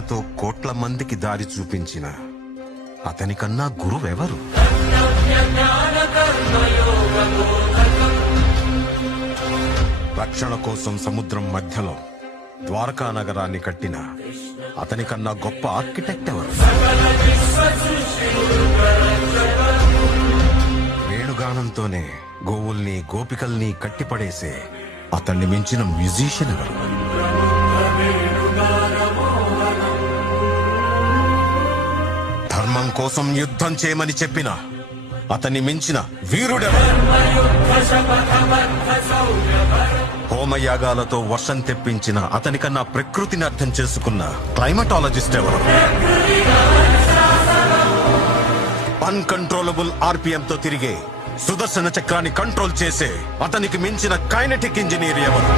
తో కోట్ల మందికి దారి చూపించిన అతనికన్నా గురువెవరు? రక్షణ కోసం సముద్రం మధ్యలో ద్వారకా నగరాన్ని కట్టిన అతనికన్నా గొప్ప ఆర్కిటెక్ట్ ఎవరు? వేణుగానంతోనే గోవుల్ని గోపికల్ని కట్టిపడేసే అతన్ని మించిన మ్యూజిషియన్ ఎవరు? ధర్మం కోసం యుద్ధం చేయమని చెప్పిన అతన్ని మించిన వీరుడెవరు? హోమయాగాలతో వర్షం తెప్పించిన అతనికన్నా ప్రకృతిని అర్థం చేసుకున్న క్లైమటాలజిస్ట్ ఎవరు? అన్కంట్రోలబుల్ ఆర్పిఎం తో తిరిగే సుదర్శన చక్రాన్ని కంట్రోల్ చేసే అతనికి మించిన కైనెటిక్ ఇంజనీర్ ఎవరు?